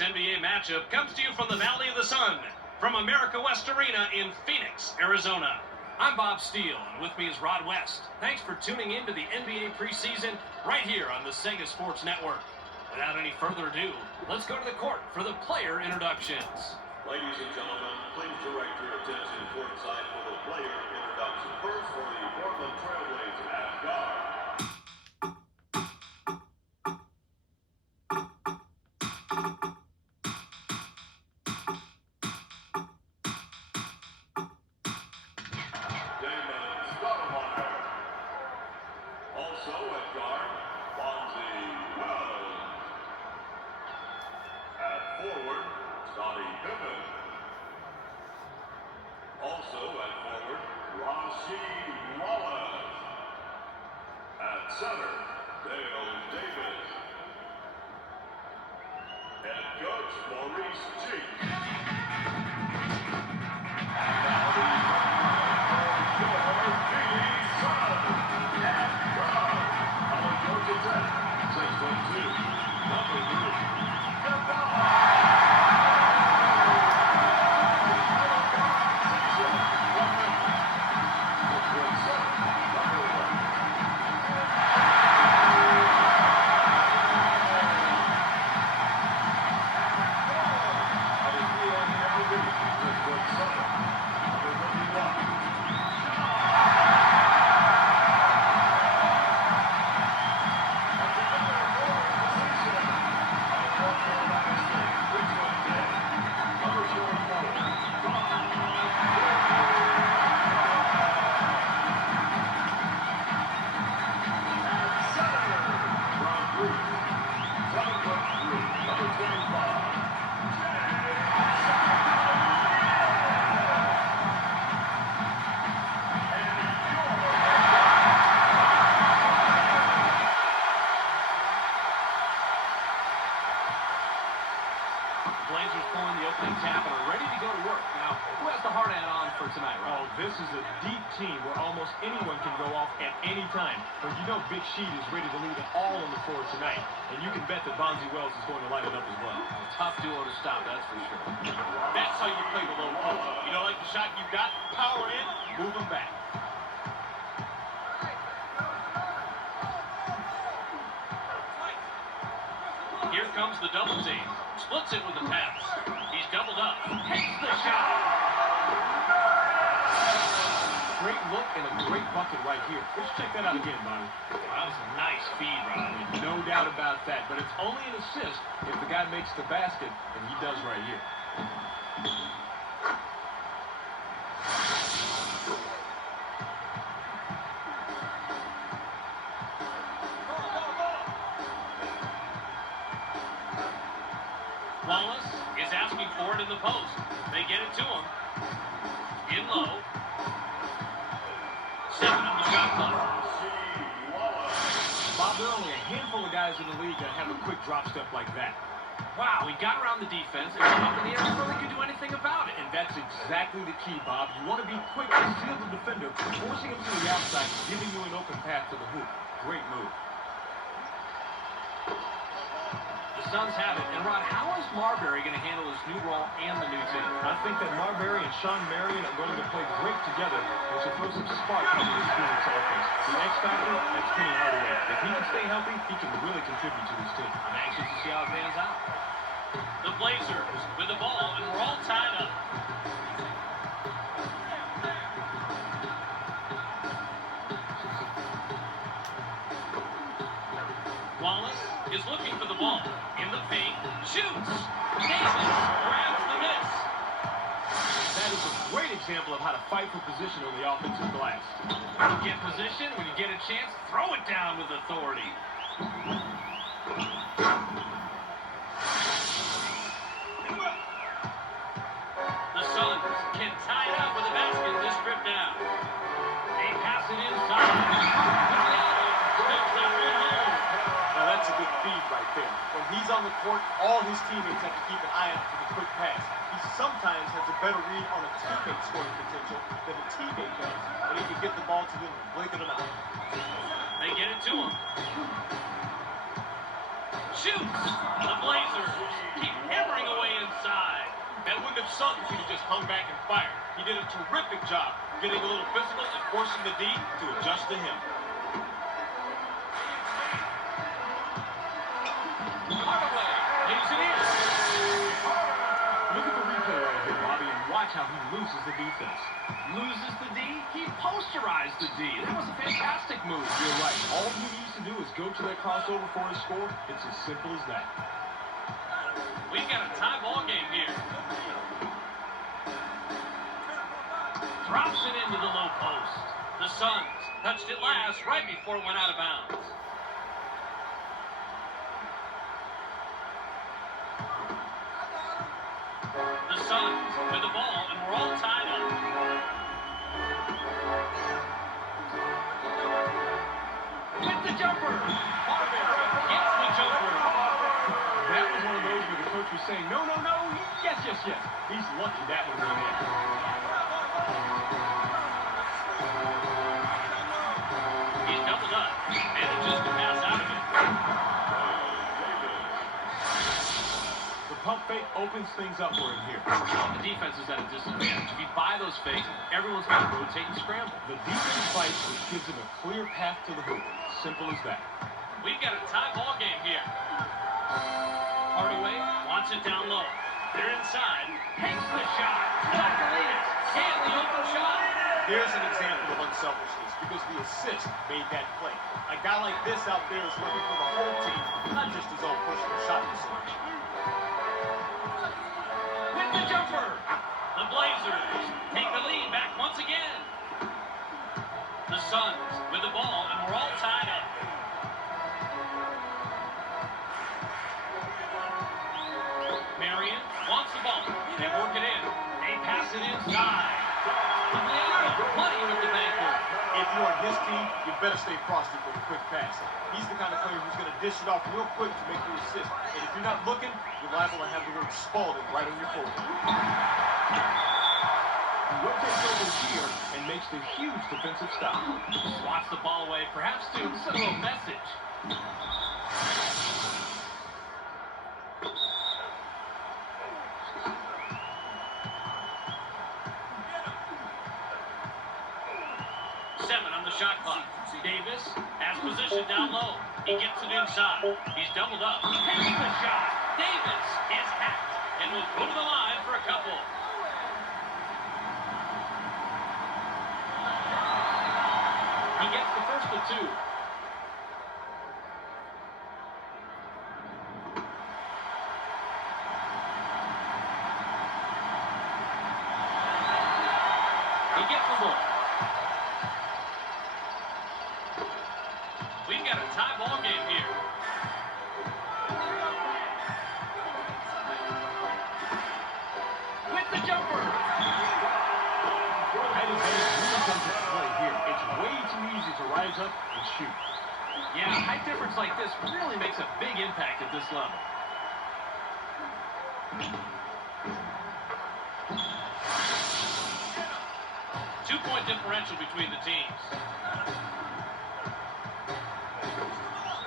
tonight's NBA matchup comes to you from the Valley of the Sun, from America West Arena in Phoenix, Arizona. I'm Bob Steele, and with me is Rod West. Thanks for tuning in to the NBA preseason right here on the Sega Sports Network. Without any further ado, let's go to the court for the player introductions. Ladies and gentlemen, please direct your attention courtside for the player introduction. First for the Portland Trailblazers at guard. Damon Stoudamire. Also at guard, Boumtje-Boumtje. At forward, Scotty Pippen. Also at forward, Rasheed Wallace. At center, Dale Davis. Head coach, Maurice Cheek. Now the at guard, on the Georgia Tech, 6'2", number 3, the ball. Blazers pulling the opening tap and are ready to go to work. Now, who has the hard hat on for tonight, Rob? Oh, this is a deep team where almost anyone can go off at any time. But you know Big Sheet is ready to leave it all on the floor tonight. And you can bet that Bonzi Wells is going to light it up as well. Tough duo to stop, that's for sure. That's how you play the low post. You don't like the shot you got? Power in, move them back. Here comes the double team. Splits it with a pass. He's doubled up. Takes the shot. Great look and a great bucket right here. Let's check that out again, Bonnie. That was a nice feed, Rob. No doubt about that, but it's only an assist if the guy makes the basket, and he does right here. Wallace is asking for it in the post. They get it to him. In low. 7 on the shot clock. Bob, there are only a handful of guys in the league that have a quick drop step like that. Wow, he got around the defense and came up in the air before they could do anything about it. And that's exactly the key, Bob. You want to be quick to steal the defender, forcing him to the outside, giving you an open path to the hoop. Great move. The Suns have it. And Rod, how is Marbury going to handle his new role and the new team? I think that Marbury and Shawn Marion are going to play great together, which will throw some spark into this Phoenix offense. The X factor, that's Kenny Hardaway. If he can stay healthy, he can really contribute to his team. I'm anxious to see how it pans out. The Blazers with the ball, and we're all tied up. Wallace is looking for the ball. In the paint, shoots. Davis grabs the miss. That is a great example of how to fight for position on the offensive glass. When you get position, when you get a chance, throw it down with authority. The Suns can tie it up with a basket this trip down. They pass it inside. Now that's a good feed right there. When he's on the court, all his teammates have to keep an eye out for the quick pass. He sometimes has a better read on a teammate's scoring potential than a teammate does, and he can get the ball to them and blink of an eye. They get it to him. Shoots. The Blazers keep hammering away inside. And wouldn't have sunk if he just hung back and fired. He did a terrific job getting a little physical and forcing the D to adjust to him. Hardaway lays it in. Look at the replay right here, Bobby, and watch how he loses the defense. Loses the D. He posterized the D. That was a fantastic move. You're right. All he needs to do is go to that crossover for his score. It's as simple as that. We've got a tie ball game here. Drops it into the low post. The Suns touched it last right before it went out of bounds. The Suns with the ball, and we're all tied up. With the jumper. Barber gets the jumper. That was one of those where the coach was saying, no, no, no, yes, yes, yes. He's lucky that one went in. He's doubled up. Manages to pass out of it. The pump fake opens things up for him here. The defense is at a disadvantage. If you buy those fakes, everyone's going to rotate and scramble. The defense fights, which gives him a clear path to the hoop. Simple as that. We've got a tie ball game here. Hardaway wants it down low. They're inside. Takes the shot. Tsakalidis can't the open shot. Here's an example of unselfishness because the assist made that play. A guy like this out there is working for the whole team, not just his own personal shot percentage. With the jumper. The Blazers take the lead back once again. The Suns with the ball, and we're all tied up. Marion wants the ball. They work it in. They pass it inside. Money with the banker. If you're on his team, you better stay frosty for the quick pass. He's the kind of player who's going to dish it off real quick to make the assist. And if you're not looking, you're liable to have the word Spalding right on your forehead. He rotates over here and makes the huge defensive stop. Swats the ball away, perhaps to send a little message. On the shot clock. Davis has position down low. He gets it inside. He's doubled up. Takes the shot. Davis is hacked and will go to the line for a couple. He gets the first of two. He gets the ball. We've got a tie ball game here. With the jumper. That advantage really comes into play here. It's way too easy to rise up and shoot. Yeah, a height difference like this really makes a big impact at this level. Two-point differential between the teams.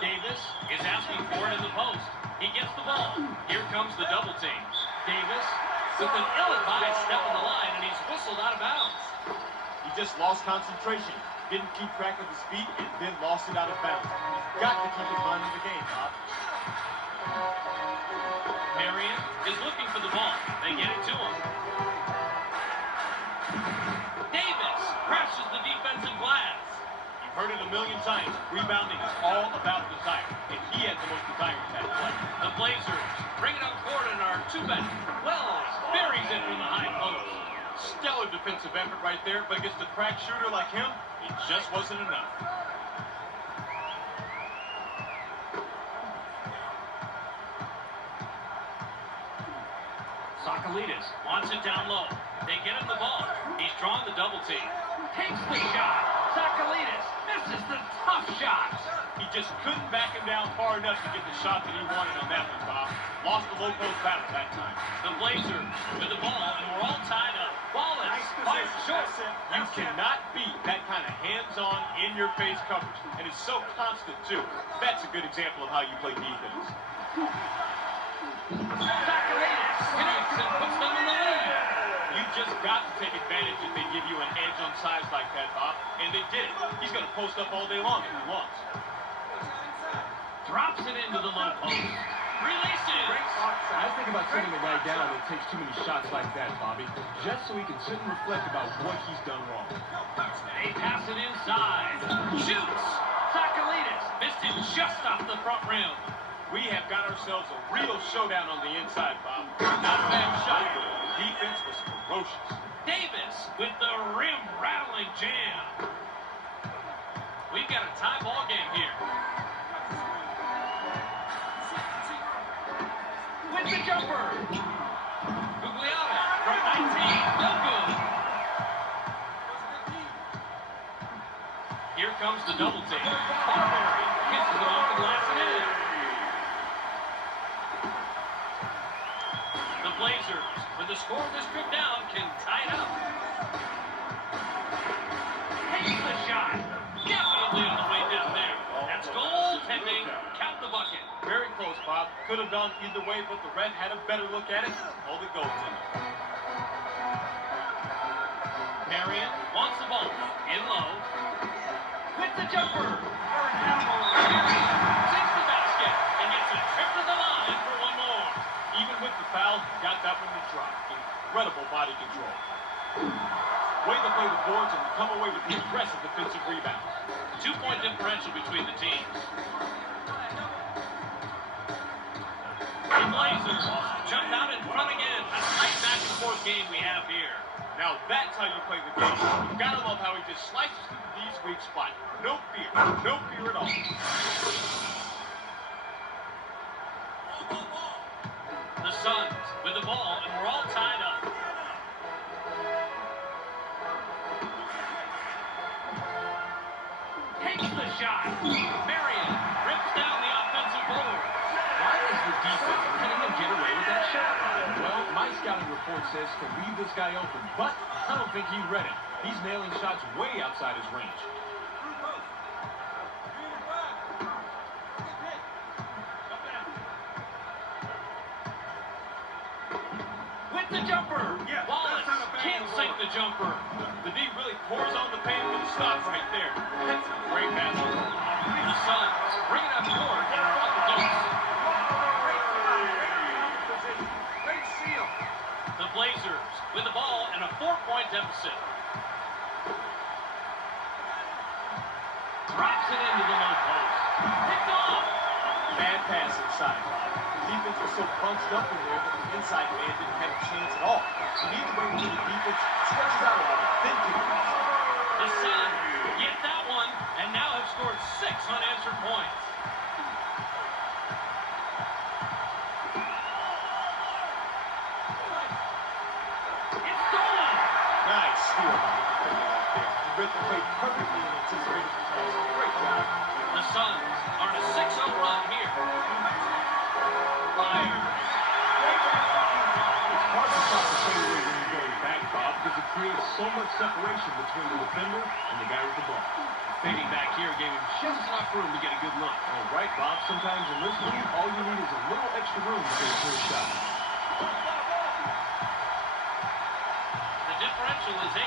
Davis is asking for it in the post. He gets the ball. Here comes the double team. Davis with an ill-advised step on the line, and he's whistled out of bounds. He just lost concentration, didn't keep track of his feet, and then lost it out of bounds. He's got to keep his mind in the game, Bob. Marion is looking for the ball. They get it to him. Davis crashes the defensive glass. You've heard it a million times. Rebounding is all about desire, and he had the most desire in that play. The Blazers bring it up court and are two-back. Wells buries it from the high post. Stellar defensive effort right there, but against a crack shooter like him, it just wasn't enough. Tsakalidis wants it down low. They get him the ball. He's drawn the double team. Takes the shot. Tsakalidis misses the tough shot. He just couldn't back him down far enough to get the shot that he wanted on that one, Bob. Lost the low post battle that time. The Blazers with the ball, and we're all tied up. Wallace fires short. You cannot beat that kind of hands hands-on, in-your-face coverage, and it's so constant, too. That's a good example of how you play defense. Tsakalidis connects and puts them in the lead. You've just got to take advantage if they give you an edge on size like that, Bob. And they did it. He's going to post up all day long if he wants. Drops it into the low post. Releases. I think about sending a guy down that takes too many shots like that, Bobby, just so he can sit and reflect about what he's done wrong. They pass it inside. Shoots. Tsakalidis missed it just off the front rim. We have got ourselves a real showdown on the inside, Bob. Not a bad shot, but the defense was ferocious. Davis with the rim-rattling jam. We've got a tie ball game here. With the jumper. Gugliotta from 19. No good. Here comes the double take. Marbury kisses it off the glass and in. The Blazers, with the score of this trip down, can tie it up. Takes the shot. Definitely on the way down there. That's goaltending. Count the bucket. Very close, Bob. Could have gone either way, but the Red had a better look at it. All the goaltending. Marion wants the ball. In low. With the jumper. Marion sinks the basket and gets a trip to the line for one more. Even with the foul, got that one to drop. Incredible body control. Way to play the boards and come away with the aggressive defensive rebound. 2-point differential between the teams. The Blazers jump out in front again. A tight back-and-forth game we have here. Now that's how you play the game. You've got to love how he just slices through these weak spots. No fear. No fear at all. The Suns with the ball, and we're all tied up. Takes the shot. Marion rips down the offensive board. Why is the defense letting him get away with that shot? Well, my scouting report says to leave this guy open, but I don't think he read it. He's nailing shots way outside his range. With the jumper. Wallace can't sink the jumper. The D really pours on the paint with the stop right there. That's a great basket. The Suns bring it up court and are off the deuce. The Blazers with the ball and a 4-point deficit. Drops it into the low post. Picked off. Bad pass inside. The defense was so bunched up in there that the inside man didn't have a chance at all. You need to wait until the defense stretches out a little, then kick it. The Suns get that one and now have scored 6 unanswered points. It's stolen. Nice steal. He read the play perfectly and anticipated the pass. Great job. The Suns are on a 6-0 run here. Fires. It's hard to stop the fadeaway when you're going back, Bob, because it creates so much separation between the defender and the guy with the ball. Fading back here gave him just enough room to get a good look. All right, Bob, sometimes in this league, all you need is a little extra room to get a clear shot. The differential is 8.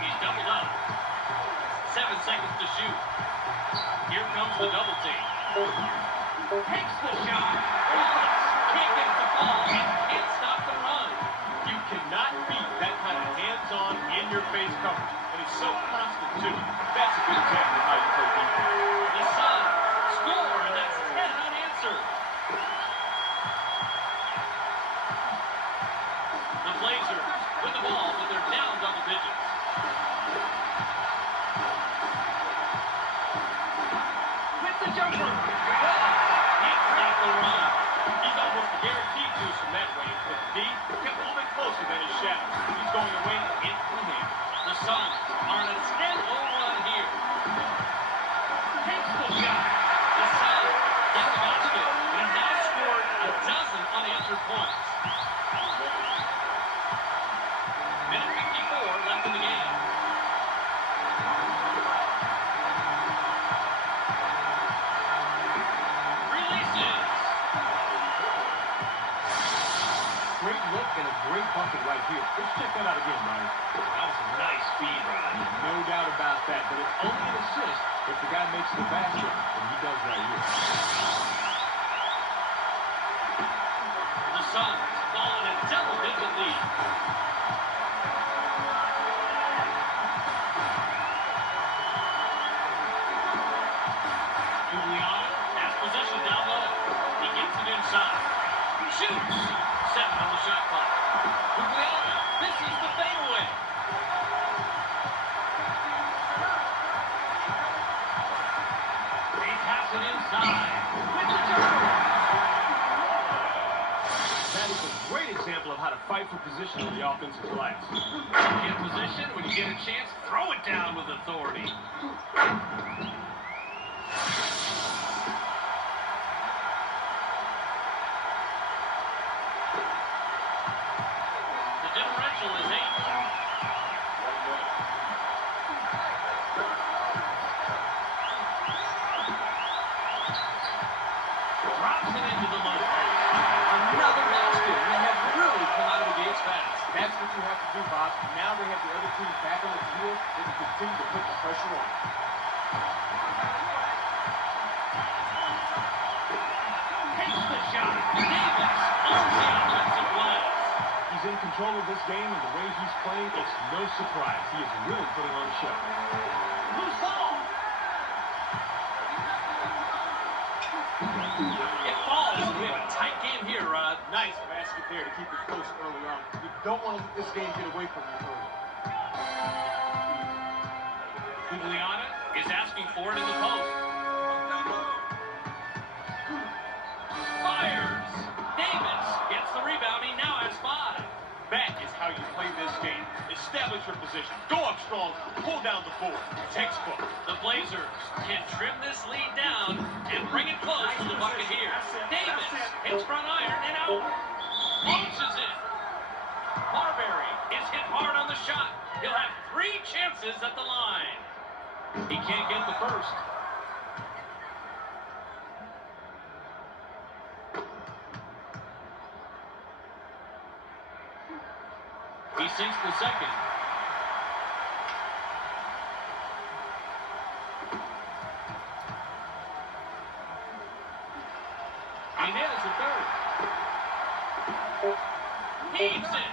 He's doubled up. 7 seconds to shoot. Here comes the double team. Takes the shot. Wallace can't get the ball and can't stop the run. You cannot beat that kind of hands-on, in-your-face coverage. And it's so constant, too. That's a good example of how you play defense. The Suns score, and that's 10 unanswered. The Blazers with the ball, but they're down double digits. With the jumper. Can't stop the run. He's almost guaranteed to from that range, but the D kept a little bit closer than his shadow. He's going away in through him. The Suns are on a 10-0 run here. Takes the shot. The Suns and a great bucket right here. Let's check that out again, Brian. That was a nice feed, Rod. No doubt about that, but it's only an assist if the guy makes the basket, and he does right here. The Suns fall in a double-digit lead. Juliano has position down low. He gets it inside. Shoots. 7 on the shot clock. Juliano misses the fadeaway. They pass it inside. With the jumper. That is a great example of how to fight for position on the offensive glass. Get position. When you get a chance, throw it down with authority. The differential is 8. Drops it into the low post. Another basket. They have really come out of the gates fast. That's what you have to do, Bob. Now they have the other team back on the field. They can continue to put the pressure on. Takes the shot. Davis owns the offensive glass. He's in control of this game, and the way he's playing, it's no surprise. He is really putting on a show. Loose ball. It falls. We have a tight game here, Rod. Nice basket there to keep it close early on. You don't want to let this game get away from you early. Juliana is asking for it in the post. Fires. Davis gets the rebound. He now has 5. That is how you play this game. Establish your position. Go up strong. Pull down the board. Textbook. The Blazers can trim this lead down and bring it close to the bucket here. Davis hits front iron and out. Launches it. Marbury is hit hard on the shot. He'll have 3 chances at the line. He can't get the first. He sinks the second. He nails the third. Heaves it.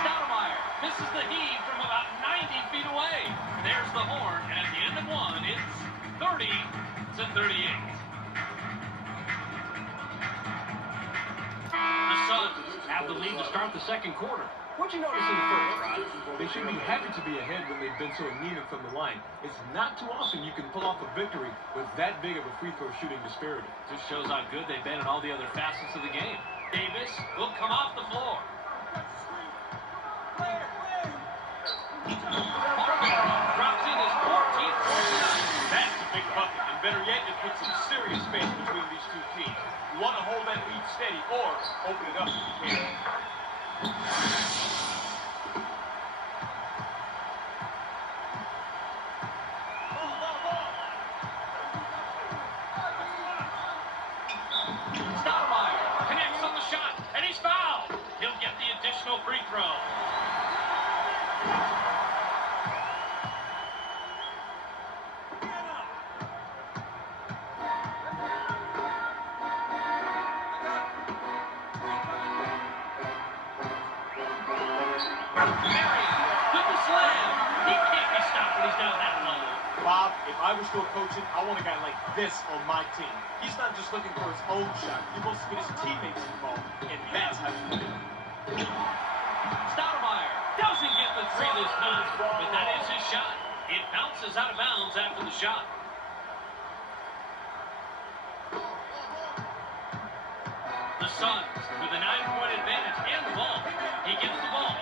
Stoudamire misses the heave from about 90 feet away. There's the horn, and at the end of 1, it's 30-38. The Suns have the lead to start the second quarter. What'd you notice in the first, Rod? They should be happy to be ahead when they've been so anemic from the line. It's not too often you can pull off a victory with that big of a free throw shooting disparity. Just shows how good they've been in all the other facets of the game. Davis will come off the floor. Marbury drops in his 14th point tonight. That's a big bucket. And better yet, it puts some serious space between these two teams. You want to hold that lead steady or open it up if you can. Stoudamire connects on the shot, and he's fouled. He'll get the additional free throw. Marion with the slam. He can't be stopped when he's down that low. Bob, if I were still coaching, I want a guy like this on my team. He's not just looking for his own shot. He wants to get his teammates involved, and that's how you play. Stoudamire doesn't get the 3 this time, but that is his shot. It bounces out of bounds after the shot. The Suns with a 9-point advantage and the ball. He gets the ball.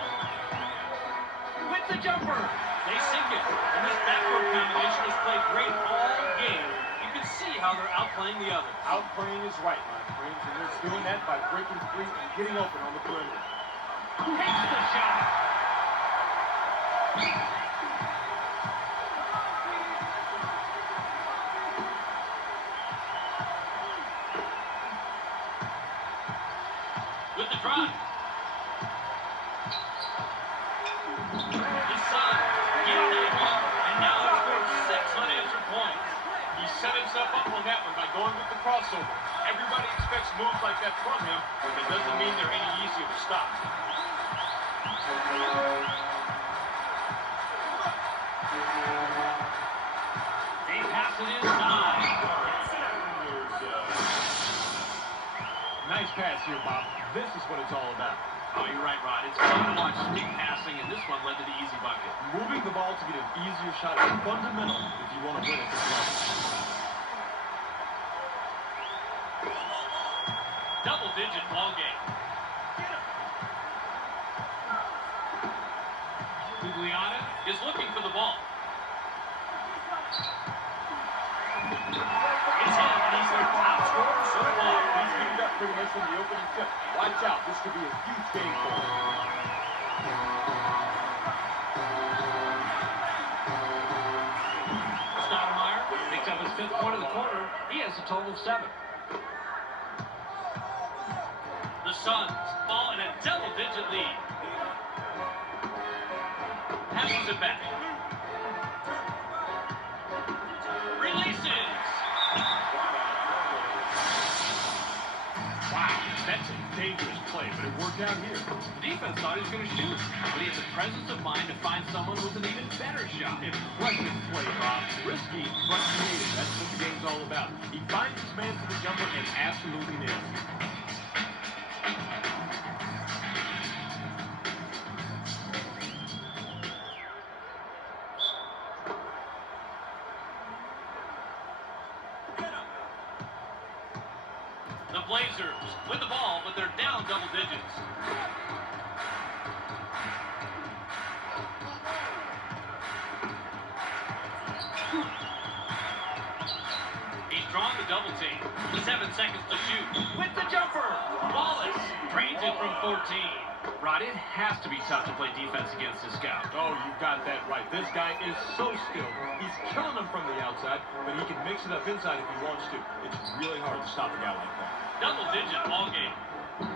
With the jumper. They sink it. And this backcourt combination has played great all game. You can see how they're outplaying the others. Outplaying is right, my friends, and they're doing that by breaking free and getting open on the perimeter. Takes the shot. With the drive. crossover. Everybody expects moves like that from him, but it doesn't mean they're any easier to stop. They pass it inside. Nice pass here, Bob. This is what it's all about. Oh, you're right, Rod. It's fun to watch sneak passing, and this one led to the easy bucket. Moving the ball to get an easier shot is fundamental if you want to win at this level. Double-digit ball game. Gugliotta is looking for the ball. It's him, and he's their top scorer so far. He's beating up pretty much in the opening tip. Watch out. This could be a huge game for him. Stoudamire picks up his 5th point of the quarter. He has a total of 7. The Suns fall in a double-digit lead. Passes it back. Releases. Wow, that's a dangerous play, but it worked out here. The defense thought he was going to shoot, but he has the presence of mind to find someone with an even better shot. Impressive play, Bob. Risky, but creative. That's what the game's all about. He finds his man for the jumper and absolutely nails it. The Blazers win the ball, but they're down double digits. He's drawn the double team. 7 seconds to shoot. With the jumper. Wallace drains it from 14. Rod, it has to be tough to play defense against this guy. Oh, you got that right. This guy is so skilled. He's killing them from the outside, but he can mix it up inside if he wants to. It's really hard to stop a guy like that. Double-digit ball game.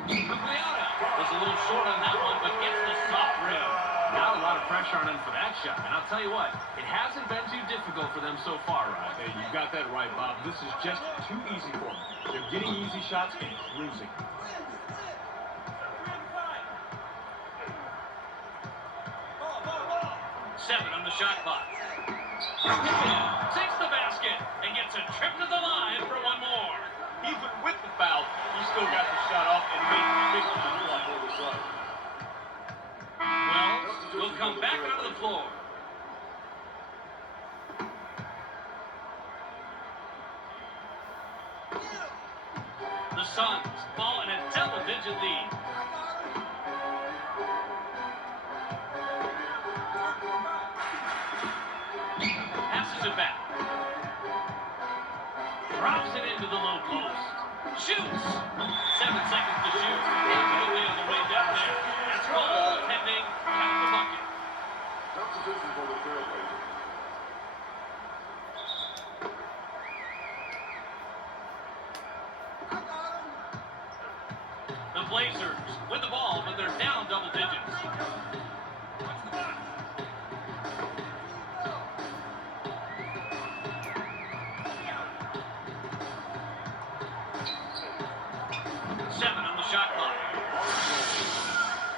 Gugliotta was a little short on that one, but gets the soft rim. Not a lot of pressure on him for that shot. And I'll tell you what, it hasn't been too difficult for them so far, Rod. Hey, you got that right, Bob. This is just too easy for them. They're getting easy shots and cruising. Seven on the shot clock. Takes the basket and gets a trip to the line for one more. Even with the foul, he still got the shot off and made the big one. Wells will come back onto the floor. The Suns fall in a double-digit lead. Passes it back. Drops it into the low post. Shoots. 7 seconds to shoot. Absolutely on the way down there. That's goaltending. Count the bucket. Substitution for the Trailblazers. The Blazers win the ball, but they're down double digits. 7 on the shot clock.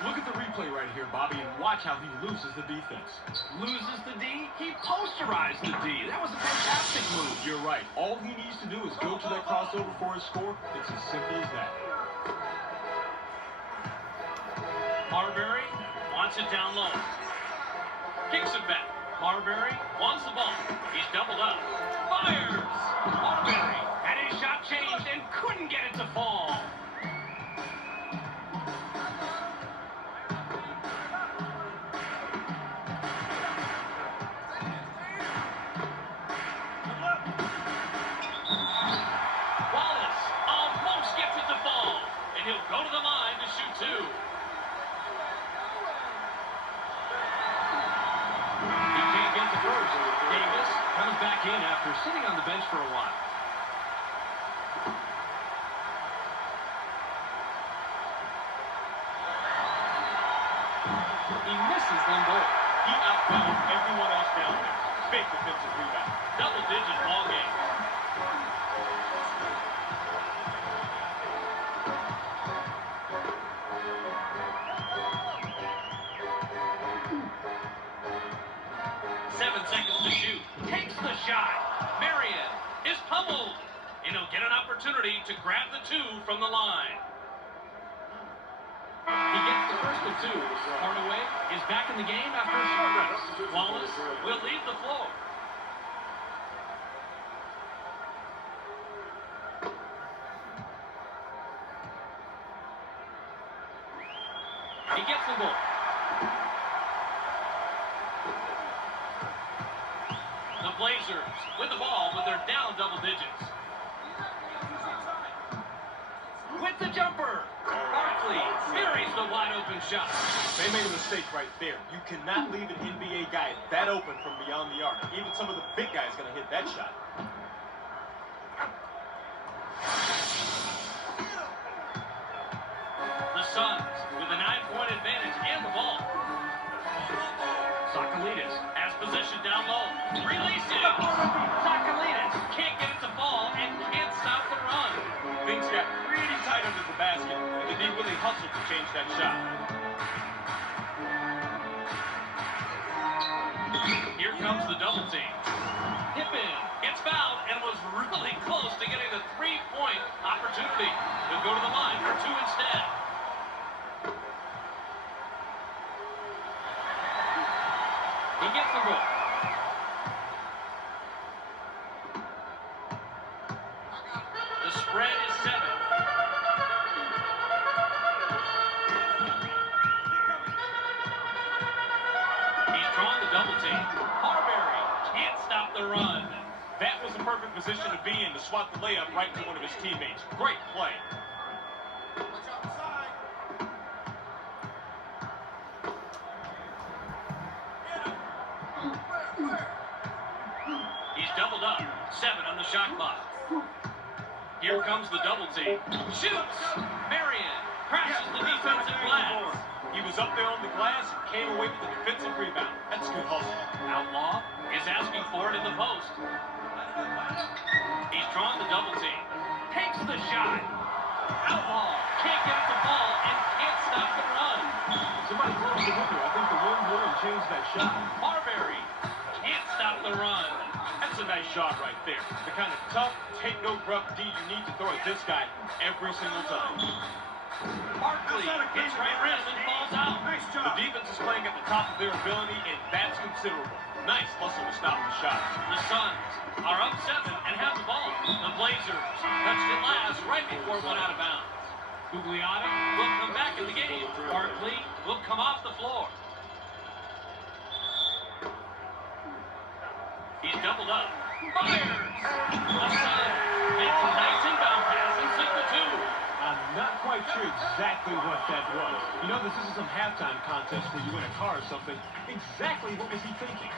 Look at the replay right here, Bobby, and watch how he loses the defense. Loses the D? He posterized the D. That was a fantastic move. You're right. All he needs to do is go to that crossover for his score. It's as simple as that. Marbury wants it down low. Kicks it back. Marbury wants the ball. He's doubled up. Fires! Marbury had his shot changed and couldn't get it to fall. Wallace almost gets it to fall, and he'll go to the line to shoot 2. He can't get the first. Davis comes back in after sitting on the bench for a while. He misses them both. He outbounded everyone else down there. Big defensive rebound. Double-digit ball game. to shoot. Takes the shot. Marion is pummeled. And he'll get an opportunity to grab the 2 from the line. He gets the first of 2. Hardaway is back in the game after a short rest. Wallace will leave the floor. He gets the ball. The Blazers with the ball, but they're down double digits. With the jumper, Barkley buries the wide open shot. They made a mistake right there. You cannot leave an NBA guy that open from beyond the arc. Even some of the big guys going to hit that shot. The Suns with a 9-point advantage and the ball. Tsakalidis has possession down low. Releases. Tsakalidis can't get it to fall and can't stop the run. Things got pretty tight under the basket, and the D really hustled to change that shot. Here comes the double team. Pippen gets fouled and was really close to getting the 3-point opportunity. He'll go to the line for 2 instead. He gets the goal. The spread is 7. He's drawn the double team. Marbury can't stop the run. That was the perfect position to be in to swat the layup right to one of his teammates. Great play. He's doubled up. 7 on the shot clock. Here comes the double team. Shoots. Marion crashes the defensive glass. He was up there on the glass and came away with the defensive rebound. That's good hustle. Outlaw is asking for it in the post. He's drawn the double team. Takes the shot. Outlaw can't get it to fall and can't stop the run. Somebody close the window. I think the wind will and change that shot. Marbury can't stop the run. That's a nice shot right there. The kind of tough, take-no-gruff D you need to throw at this guy every single time. Barkley hits right wrist and falls out. The defense is playing at the top of their ability, and that's considerable. Nice hustle to stop the shot. The Suns are up 7 and have the ball. The Blazers touched it last right before it went out of bounds. Gugliotta will come back in the game. Barkley will come off the floor. He's doubled up. Fires! The Suns makes a nice inbound pass and sink the 2. I'm not quite sure exactly what that was. You know, this isn't some halftime contest where you win a car or something. Exactly what was he thinking?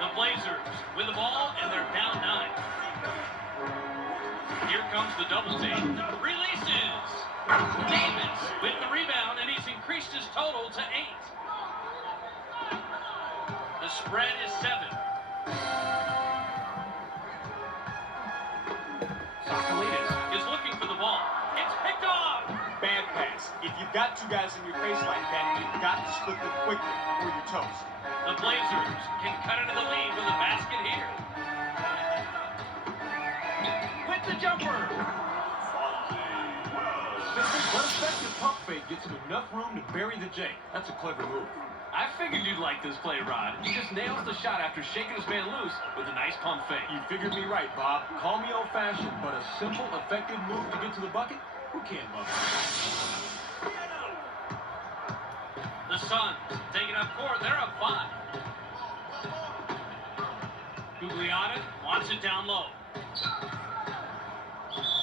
The Blazers with the ball, and they're down 9. Here comes the double team. Releases. Davis with the rebound, and he's increased his total to 8. The spread is 7. Tsakalidis is looking for the ball. It's picked off. Bad pass. If you've got 2 guys in your face like that, you've got to split them quickly or you're toast. The Blazers can cut into the lead with a basket here. With the jumper. But effective pump fake gets him enough room to bury the J. That's a clever move. I figured you'd like this play, Rod. He just nails the shot after shaking his man loose with a nice pump fake. You figured me right, Bob. Call me old-fashioned, but a simple, effective move to get to the bucket? Who can't love it? The Suns taking up 4. They're up 5. Gugliotta wants it down low.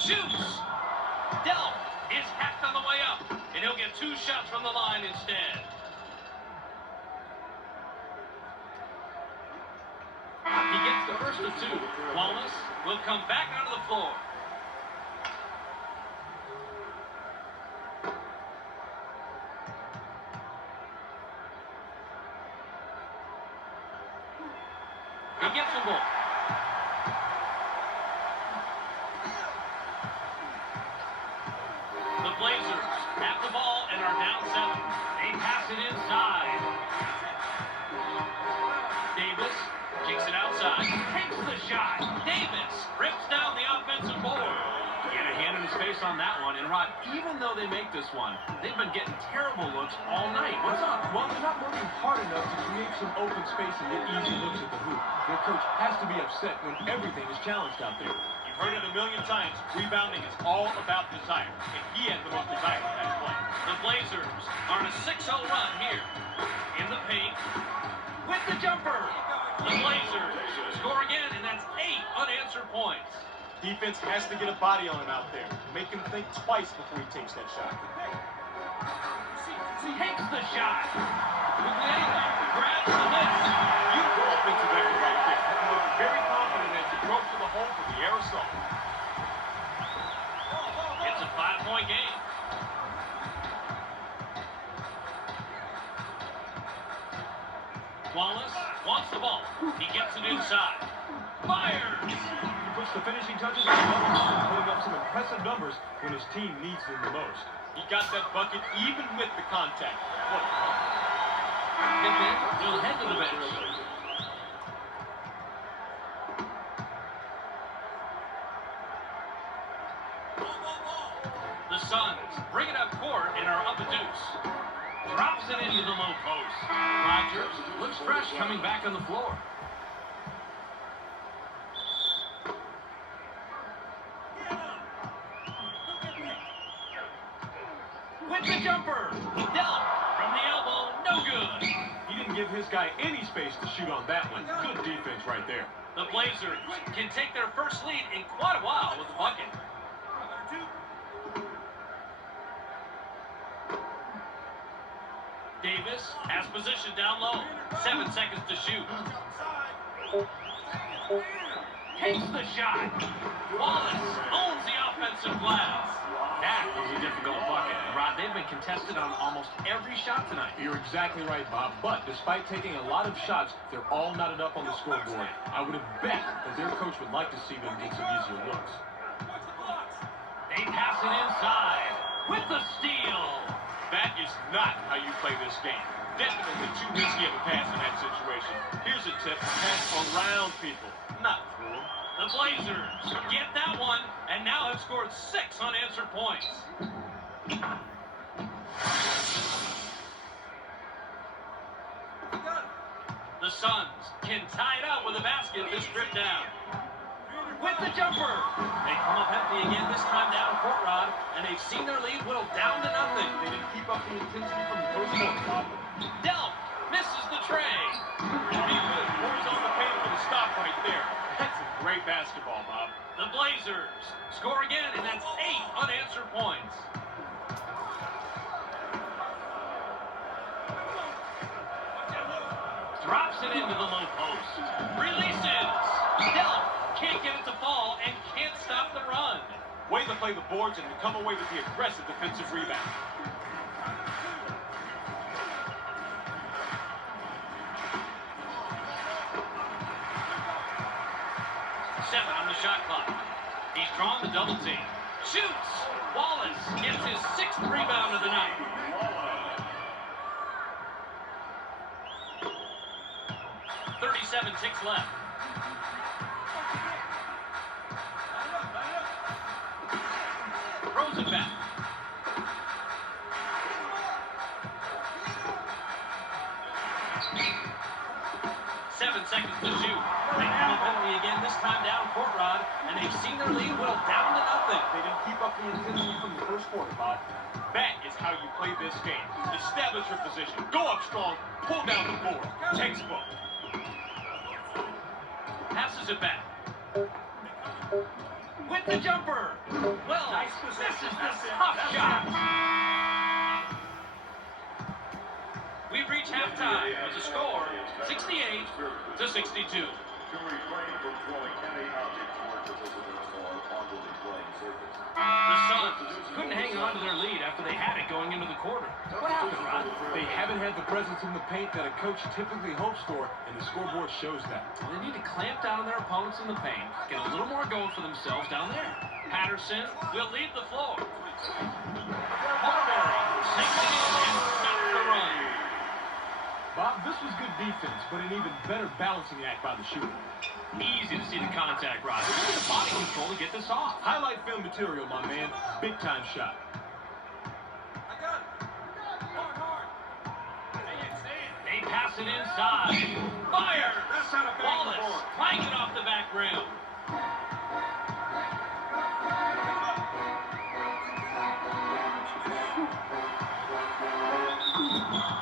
Shoots. Delp is hacked on the way up, and he'll get 2 shots from the line instead. He gets the first of 2. Wallace will come back onto the floor. He gets the ball. Blazers have the ball and are down 7. They pass it inside. Davis kicks it outside. Takes the shot. Davis rips down the offensive board. Get a hand in his face on that one. And Rod, even though they make this one, they've been getting terrible looks all night. What's up? Well, they're not working hard enough to create some open space and get easy looks at the hoop. Their coach has to be upset when everything is challenged out there. You've heard it a million times. Rebounding is all about desire. And he has the most desire in that play. The Blazers are on a 6-0 run here. In the paint. With the jumper. The Blazers score again, and that's 8 unanswered points. Defense has to get a body on him out there. Make him think twice before he takes that shot. Takes the shot. Grabs the miss. Beautiful offensive effort right there. He looks very confident as he broke to the hole for the air assault. It's a 5-point game. Wallace wants the ball. He gets it inside. Fires. He puts the finishing touches on the other, putting up some impressive numbers when his team needs him the most. He got that bucket even with the contact. What a play. Pippen will head to the bench. The Suns bring it up court and are up a deuce. Drops it into the low post. Rodgers looks fresh coming back on the floor. With the jumper. Dell from the elbow. No good. He didn't give his guy any space to shoot on that one. Good defense right there. The Blazers can take their first lead in quite a while with the bucket. Davis has position down low. 7 seconds to shoot. Takes the shot. Wallace owns the offensive glass. That was a difficult bucket. Rod, they've been contested on almost every shot tonight. You're exactly right, Bob. But despite taking a lot of shots, they're all knotted up on the scoreboard. I would have bet that their coach would like to see them get some easier looks. They pass it inside with the steal. That is not how you play this game. Definitely too risky of a pass in that situation. Here's a tip. Pass around people, not through them. The Blazers get that one and now have scored 6 unanswered points. The Suns can tie it up with a basket this trip down. With the jumper. They come up empty again, this time down court, Rod, and they've seen their lead whittled down to nothing. They didn't keep up the intensity from the first quarter, Bob. Delp misses the tray. Defense pours on the paint for the stop right there. That's a great basketball, Bob. The Blazers score again, and that's 8 unanswered points. Drops it into the low post. Releases. Delp can't get it to fall and can't stop the run. Way to play the boards and to come away with the aggressive defensive rebound. Seven on the shot clock. He's drawn the double team. Shoots. Wallace gets his 6th rebound of the night. .37 left. Throws it back. Seven seconds to shoot. They have a penalty again, this time down court, Rod, and they've seen their lead whittled down to nothing. They didn't keep up the intensity from the first quarter, Bob. That is how you play this game. Establish your position. Go up strong. Pull down the board. Textbook. Passes it back. With the jumper. Well, nice. This is the tough shot. We've reached halftime with a score 68-62. to refrain from throwing heavy objects toward participants or onto the playing surface. The Suns couldn't hang on to their lead after they had it going into the quarter. What happened, Rod? They haven't had the presence in the paint that a coach typically hopes for, and the scoreboard shows that. They need to clamp down on their opponents in the paint, get a little more going for themselves down there. Patterson will lead the floor. Marbury sinks it in and stops the run. Bob, this was good defense, but an even better balancing act by the shooter. Easy to see the contact, Rod. Look at the body control to get this off. Highlight film material, my man. Big time shot. They pass it inside. Fire! Wallace flying it off the back rim.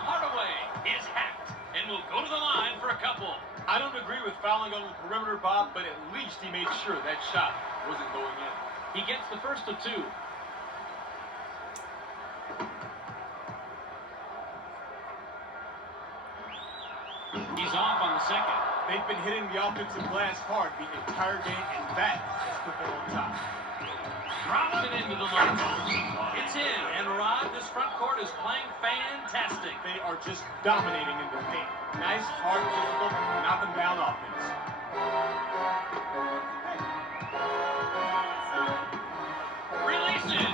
Hardaway is hacked and will go to the line for a couple. I don't agree with fouling on the perimeter, Bob, but at least he made sure that shot wasn't going in. He gets the first of two. He's off on the second. They've been hitting the offensive glass hard the entire game, and that has put them on top. Drops it into the low post. It's in, and Rod, this front court is playing fantastic. They are just dominating in the paint. Nice, hard, physical, knock them down offense. Releases.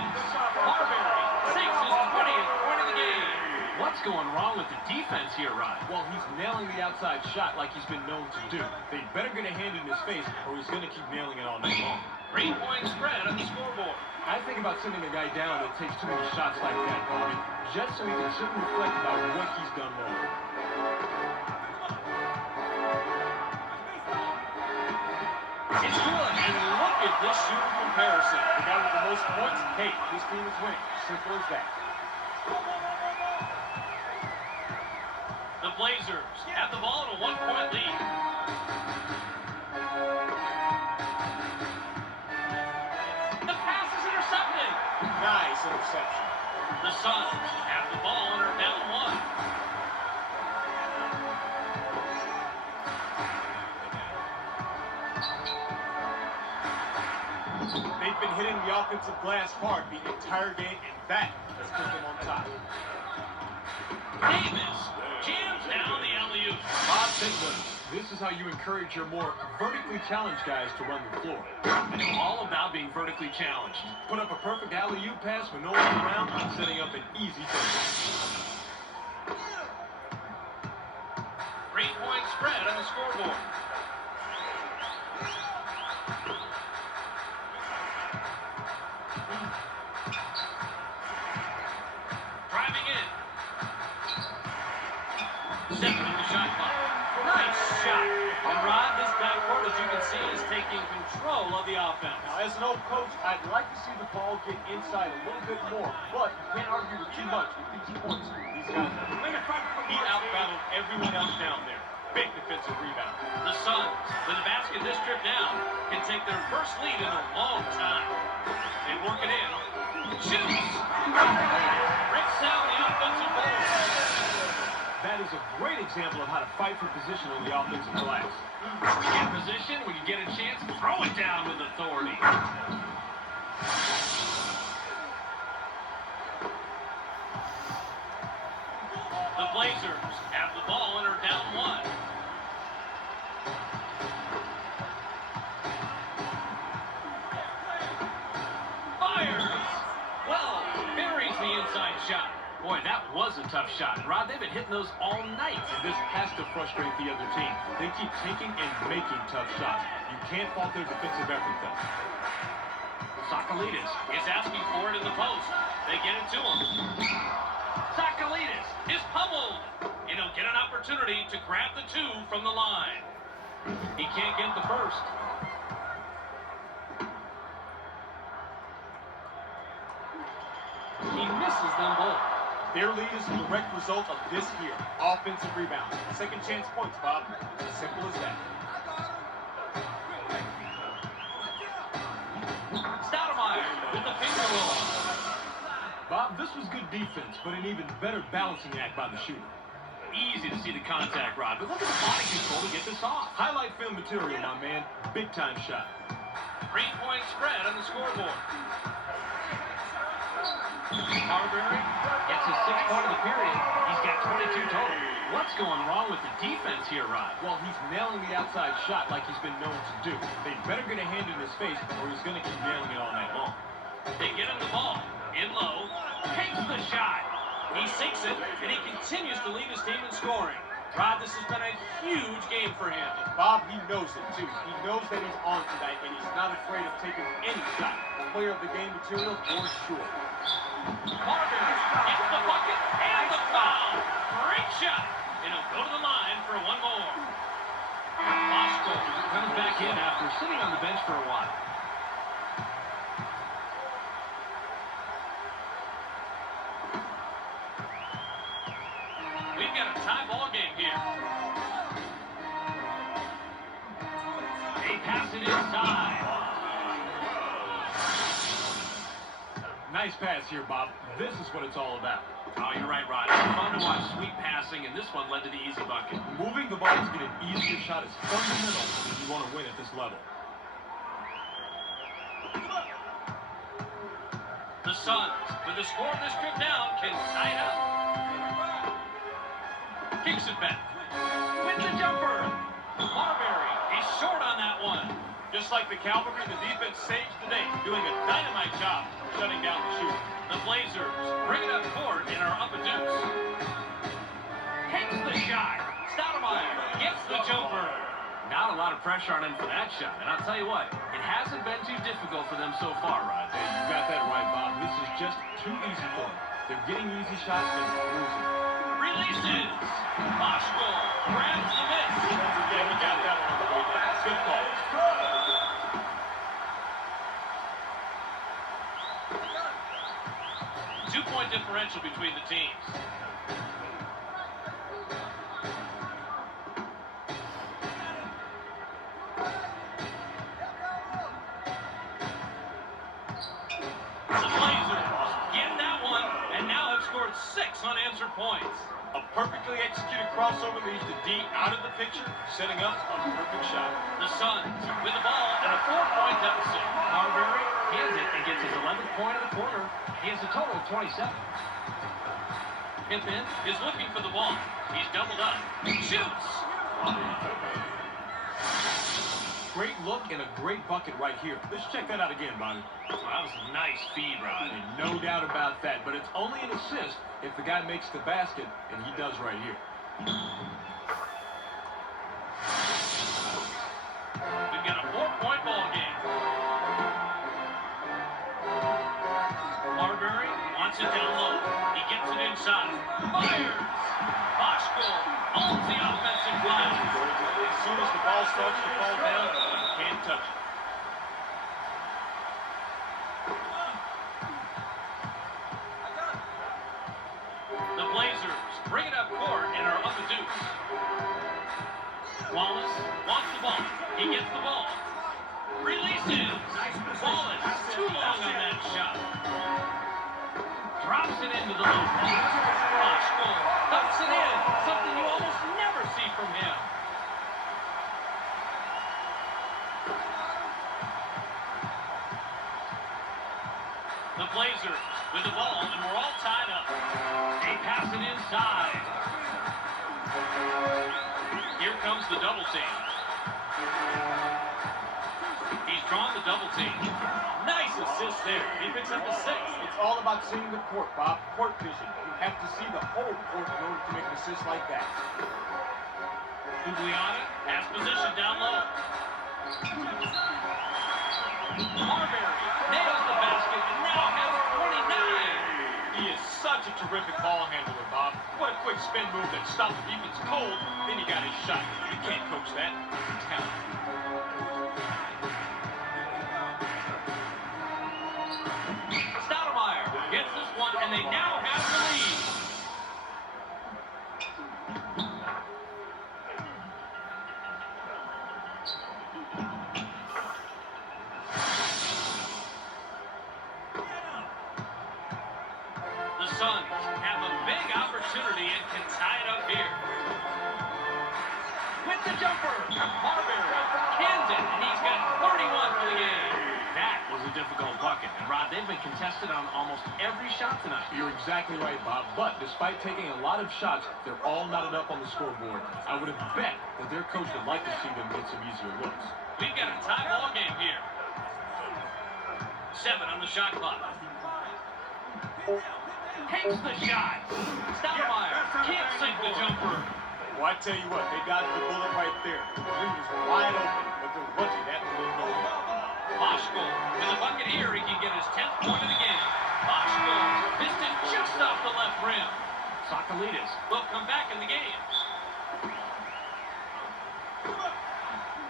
Marbury sinks his 20th point of the game. What's going wrong with the defense here, Rod? Well, he's nailing the outside shot like he's been known to do. They better get a hand in his face, or he's going to keep nailing it all night long. 3-point spread on the scoreboard. I think about sending a guy down that takes too many shots like that, Bobby, just so he can sit and reflect about what he's done wrong. It's good, and look at this shooting comparison. The guy with the most points, hey, this team is winning. Simple as that. The Blazers have the ball in a 1-point lead. The pass is intercepted. Nice interception. The Suns have the ball and are down one. They've been hitting the offensive glass hard the entire game, and that has put them on top. Davis jams down the alley-oop. Bob Finland, this is how you encourage your more vertically challenged guys to run the floor. I know all about being vertically challenged. Put up a perfect alley-oop pass with no one around and setting up an easy finish. 3-point spread on the scoreboard. Driving in. Stepping in the shot clock. Nice shot. And Rod, this backcourt, as you can see, is taking control of the offense. Now, as an old coach, I'd like to see the ball get inside a little bit more, but you can't argue with too much with these points. These guys, he out-battled everyone else down there. Big defensive rebound. The Suns, with the basket district now, can take their first lead in a long time. They work it in. Shoots. Breaks down the offensive board. That is a great example of how to fight for position on the offensive glass. We get position, when you get a chance, throw it down with authority. The Blazers have the ball and are down one. Fires! Well, buries the inside shot. Boy, that was a tough shot. And Rod, they've been hitting those all night. And this has to frustrate the other team. They keep taking and making tough shots. You can't fault their defensive effort, though. Tsakalidis is asking for it in the post. They get it to him. Tsakalidis is pummeled. And he'll get an opportunity to grab the two from the line. He can't get the first. He misses them both. Their lead is a direct result of this here. Offensive rebound. Second chance points, Bob. As simple as that. Stoudamire with the finger roll. Bob, this was good defense, but an even better balancing act by the shooter. easy to see the contact, Rod, but look at the body control to get this off. Highlight film material, my man. Big-time shot. 3-point spread on the scoreboard. Marbury gets his 6th point of the period. He's got 22 total. What's going wrong with the defense here, Rod? Well, he's nailing the outside shot like he's been known to do. They better get a hand in his face or he's going to keep nailing it all night long. They get him the ball. In low. Takes the shot. He sinks it, and he continues to lead his team in scoring. Rod, this has been a huge game for him. Bob, he knows it, too. He knows that he's on tonight, and he's not afraid of taking any shot. Player of the game material, for sure. Marbury gets the bucket and the foul. Great shot. And he'll go to the line for one more. Bosco comes back in after sitting on the bench for a while. We've got a tie ball game here. They pass it inside. Nice pass here, Bob. This is what it's all about. Oh, you're right, Rod. It's fun to watch sweet passing, and this one led to the easy bucket. Moving the ball to get an easier shot is fundamental if you want to win at this level. The Suns, with the score of this trip down, can tie it up. Kicks it back. With the jumper. Marbury is short on that one. Just like the cavalry, the defense saves the day, doing a dynamite job shutting down the shooter. The Blazers bring it up court and are up a deuce. Takes the shot. Stoudamire gets the jumper. Not a lot of pressure on him for that shot. And I'll tell you what, it hasn't been too difficult for them so far, Rod. Hey, you got that right, Bob. This is just too easy for them. They're getting easy shots and losing. Releases. Bosco grabs the miss. Yeah, he got that one on the way down. Good call. 2-point differential between the teams. The Blazers getting that one and now have scored 6 unanswered points. A perfectly executed crossover leaves the D out of the picture, setting up a perfect shot. The Suns with the ball and a 4-point deficit. Marbury hands it and gets his 11th point of the quarter. He has a total of 27. Pippen is looking for the ball. He's doubled up. Shoots. Great look and a great bucket right here. Let's check that out again, Bobby. Well, that was a nice feed, Rod. And no doubt about that, but it's only an assist if the guy makes the basket, and he does right here. We've got a 4-point ball game. Marbury wants it down low. He gets it inside. Fires. Bosco owns the offensive glass. As soon as the ball starts to fall down, you can't touch it. The Blazers bring it up court and are up a deuce. Wallace wants the ball. He gets the ball. Releases. Wallace too long on that shot. Drops it into the low post. Bosco dumps it in. Something you almost never see from him. The Blazers with the ball, and we're all tied up. They pass it inside. Here comes the double team. He's drawn the double team. Nice assist there. He picks up the 6. It's all about seeing the court, Bob. Court vision. You have to see the whole court in order to make an assist like that. Ljubljana has position down low. Marbury nails the basket and now has 29. He is such a terrific ball handler, Bob. What a quick spin move that stopped the defense cold, then he got his shot. You can't coach that. It's talent. Stoudamire gets this one, and they now have the lead. The Suns have a big opportunity and can tie it up here. With the jumper, Marbury cans it, and he's got 31 for the game. That was a difficult bucket. And Rod, they've been contested on almost every shot tonight. You're exactly right, Bob. But despite taking a lot of shots, they're all knotted up on the scoreboard. I would have bet that their coach would like to see them get some easier looks. We've got a tie ball game here. 7 on the shot clock. Takes the shot. Stoudamire can't sink the jumper. Well, I tell you what, they got the bullet right there. The ring was wide open, but there wasn't that little goal. Boschko with a bucket here. He can get his 10th point of the game. Boschko missed it just off the left rim. Tsakalidis will come back in the game.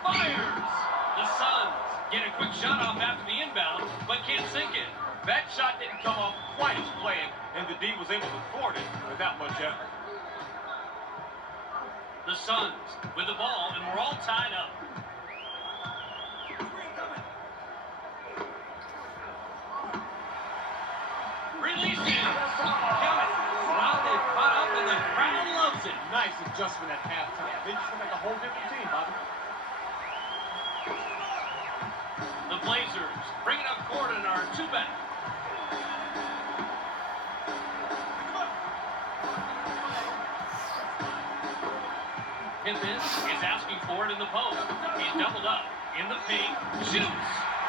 Fires! The Suns get a quick shot off after the inbound, but can't sink it. That shot didn't come off quite as planned, and the D was able to thwart it without much effort. The Suns with the ball, and we're all tied up. Releasing. Count it. Wow, they caught up, and the crowd loves it. Nice adjustment at halftime. They just look like a whole different team, Bobby. The Blazers bring it up court and are 2 back. Pimpin is asking for it in the post. He's doubled up in the paint. Shoots.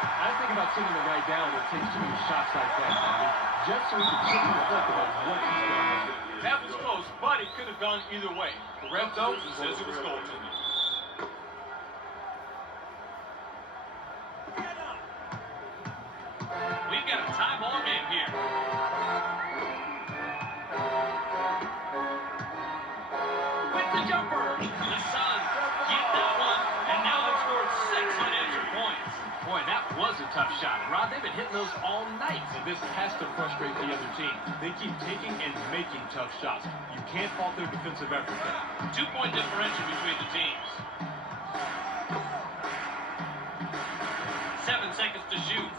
I think about sending the guy down that takes too many shots like that, Bobby, just so he can sit and reflect about what he's done. That was close, but it could have gone either way. The ref, though, says it was goaltending. We've got a tie ball game here. With the jumper. The Suns get that one, and now they've scored 6 unanswered points. Boy, that was a tough shot. And Rod, they've been hitting those all night. And this has to frustrate the other team. They keep taking and making tough shots. You can't fault their defensive effort there. 2-point differential between the teams. 7 seconds to shoot.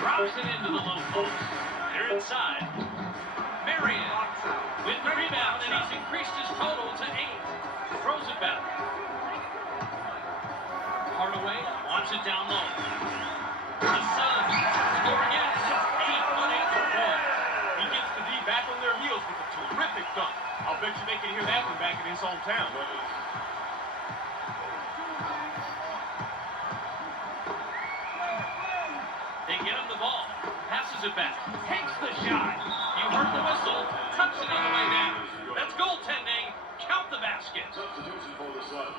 Drops it into the low post. They're inside. Marion with the rebound, and he's increased his total to 8. Throws it back. Hardaway wants it down low. The Suns score again. 8 unanswered points. He gets the D back on their heels with a terrific dunk. I'll bet you they can hear that one back in his hometown. They get him the ball. Passes it back. Takes the shot. You heard the whistle. Touch it on the way down. That's goaltending. Count the basket. Substitution for the Suns.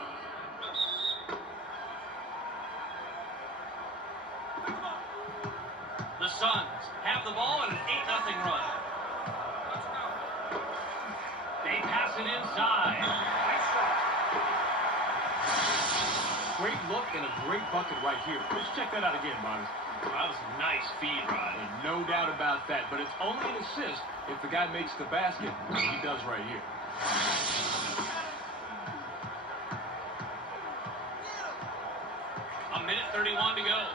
The Suns have the ball and an 8-0 run. They pass it inside. Great look and a great bucket right here. Let's check that out again, Bobby. That was a nice feed, Rod. And no doubt about that, but it's only an assist if the guy makes the basket, as he does right here. A minute 31 to go.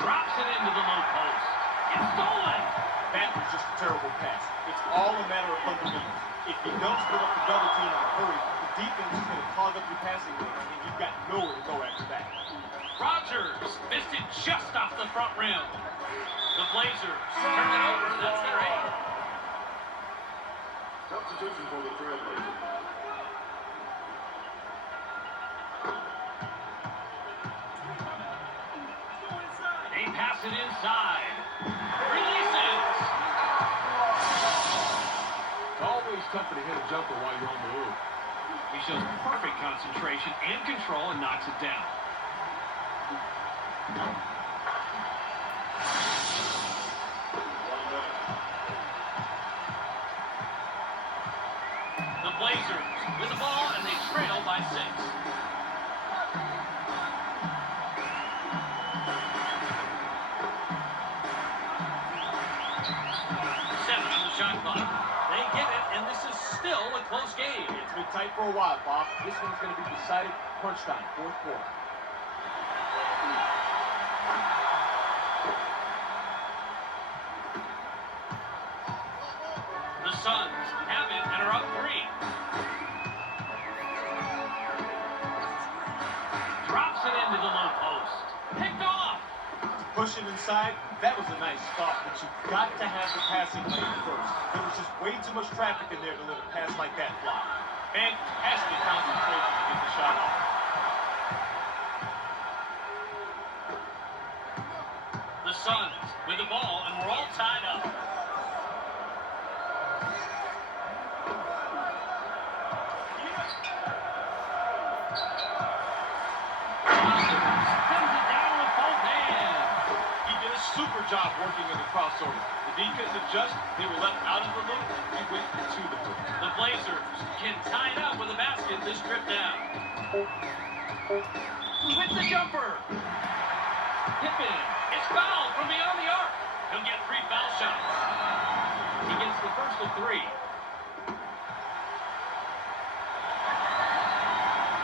Drops it into the low post. It's stolen. That was just a terrible pass. It's all a matter of fundamentals. If you don't split up the double team in a hurry, the defense is going to clog up your passing lanes, and you've got nowhere to go after that. Rogers missed it just off the front rim. The Blazers turn it over. That's their 8. Substitution for the Trailblazers. They pass it inside. Releases. It's always tougher to hit a jumper while you're on the move. He shows perfect concentration and control and knocks it down. The Blazers with the ball, and they trail by 6. Shot clock. They get it, and this is still a close game. It's been tight for a while, Bob. This one's going to be decided crunch time, 4th quarter. The Suns have it and are up 3. Drops it into the low post. Picked off. Pushing inside, that was a nice stop, but you got to have the passing lane first. There was just way too much traffic in there to let a pass like that fly. Fantastic concentration to get the shot off. The Suns with the ball, and we're all tied up. Sends it down with both hands. He did a super job working in the crossover. The defense adjusted. They were left out of the loop. He went to the loop. The Blazers can tie it up with a basket this trip down. With the jumper. Pippen is fouled from beyond the arc. He'll get 3 foul shots. He gets the first of 3.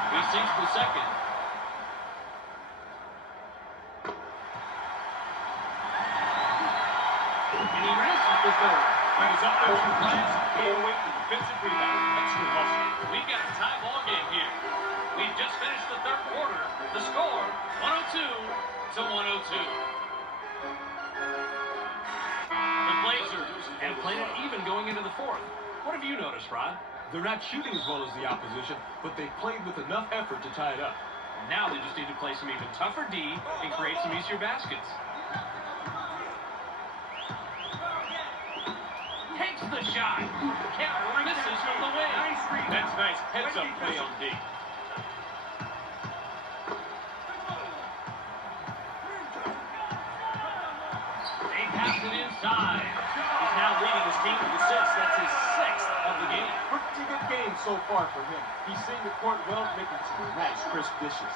He sinks the second. And he misses the third. He was up there with class, came away with the defensive rebound. Excellent hustle. We've got a tie ball game here. We've just finished the third quarter. The score, 102-102. The Blazers have played it even going into the fourth. What have you noticed, Rod? They're not shooting as well as the opposition, but they played with enough effort to tie it up. Now they just need to play some even tougher D and create some easier baskets. Takes the shot. Misses from the wing. That's nice heads-up play on D. They pass it inside. He's now leading his team with assists. That's his 6th of the game. Pretty good game so far for him. He's seeing the court well, making some nice, crisp dishes.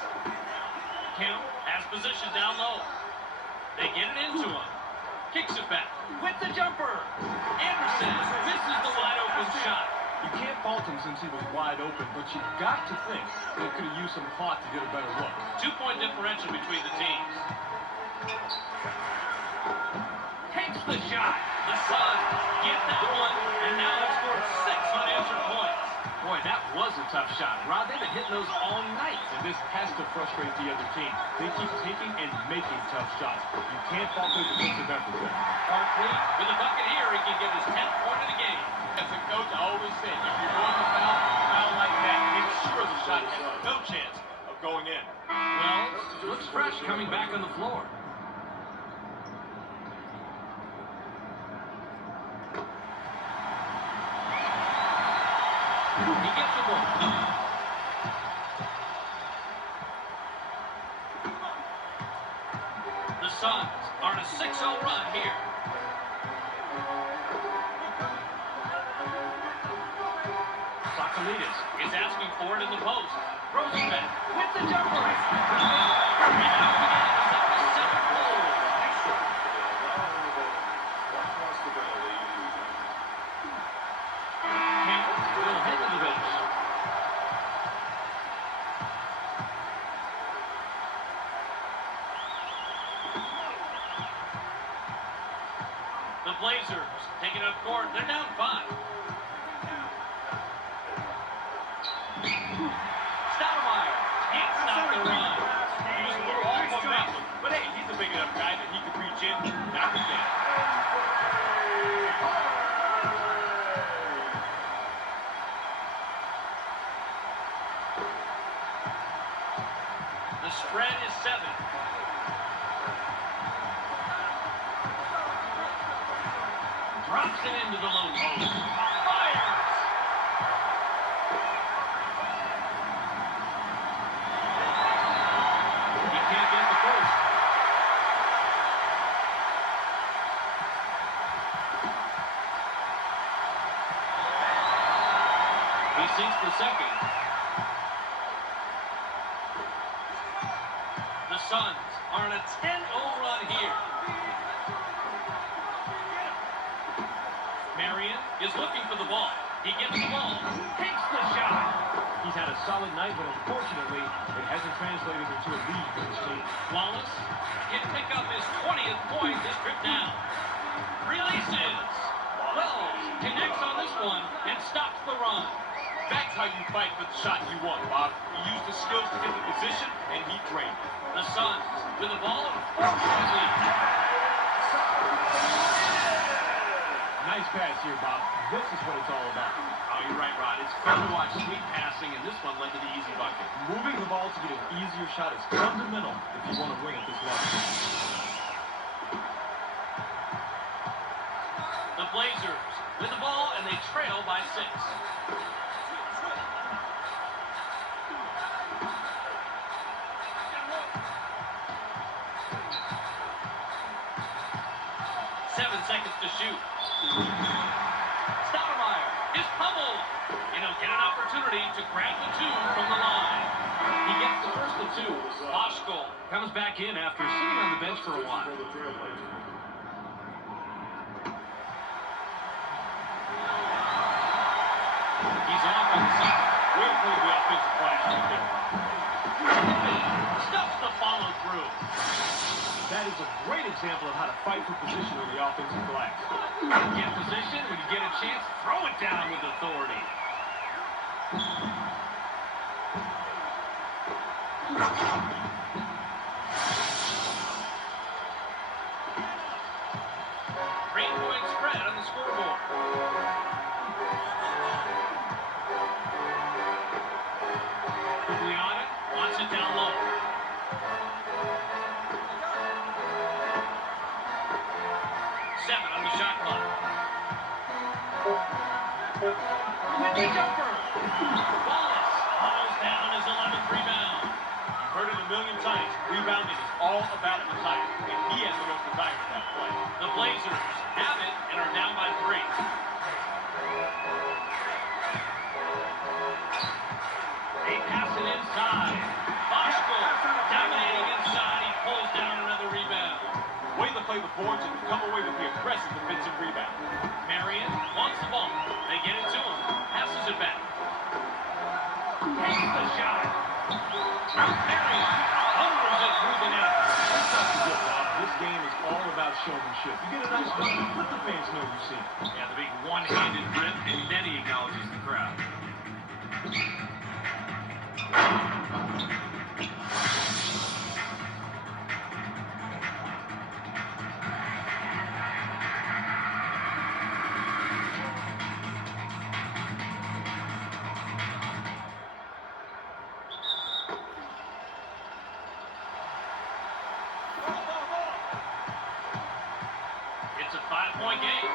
Kim has position down low. They get it into him. Kicks it back with the jumper. Anderson misses the wide open shot. You can't fault him since he was wide open, but you've got to think they could have used some thought to get a better look. 2-point differential between the teams. Takes the shot. The Suns get that one, and now they've scored 6 unanswered points. Boy, that was a tough shot. Rod, they've been hitting those all night, and this has to frustrate the other team. They keep taking and making tough shots. You can't fault their defensive effort there. Barkley with a bucket here. He can get his 10th point of the game. As a coach, I always say, if you're going to foul like that, make sure the shot has no chance of going in. Well, looks fresh coming back on the floor. He gets the ball. The Suns are on a 6-0 run here. Tsakalidis is asking for it in the post. Throws it back with the jumper. Rebound again is up to 7 goals. Campbell will head to the bench. The Blazers taking up court. They're down 5. Stoudamire can't stop the run. He was a little off on that one, but hey, he's a big enough guy that he could reach in. Not the game. The spread is 7. Drops it into the low post. Fires! He can't get the first. He sinks the second. The Suns are on a 10-0 run here. Marion is looking for the ball. He gets the ball. Takes the shot. He's had a solid night, but unfortunately, it hasn't translated into a lead for his team. Wallace can pick up his 20th point this trip down. Releases. Wells connects on the the run. That's how you fight for the shot you want, Bob. You use the skills to get the position, and he drained it. The Suns with the ball and a 4-point lead. Nice pass here, Bob. This is what it's all about. Oh, you're right, Rod. It's fun to watch sweet passing, and this one led to the easy bucket. Moving the ball to get an easier shot is fundamental if you want to win at this level. The Blazers with the ball, and they trail by 6. Seconds to shoot. Stoudamire is pummeled, and he'll get an opportunity to grab the 2 from the line. He gets the first of 2. Boschko comes back in after sitting on the bench for a while. He's off on the side. Way to play the offensive glass right there. Stuffs the follow through. That is a great example of how to fight for position on the offensive glass. Get position, when you get a chance, throw it down with authority. Three-point spread on the scoreboard. Quickly on it, wants it down low. Shot clock. With the jumper. Wallace almost down his 11th rebound. You've heard it a million times. Rebounding is all about desire, and he has the most desire in that play. The Blazers have it and are down by 3. They pass it inside. Boschko dominating inside. He pulls down another rebound. Way to play the boards and come away with the aggressive defensive rebound. Marion wants the ball. They get it to him. Passes it back. Takes the shot. Marion thunders it through the net. That's not the good, Bob. This game is all about showmanship. You get a nice run, let the fans know you've seen it. Yeah, the big one-handed grip, and then he acknowledges the crowd. It's a 5-point game.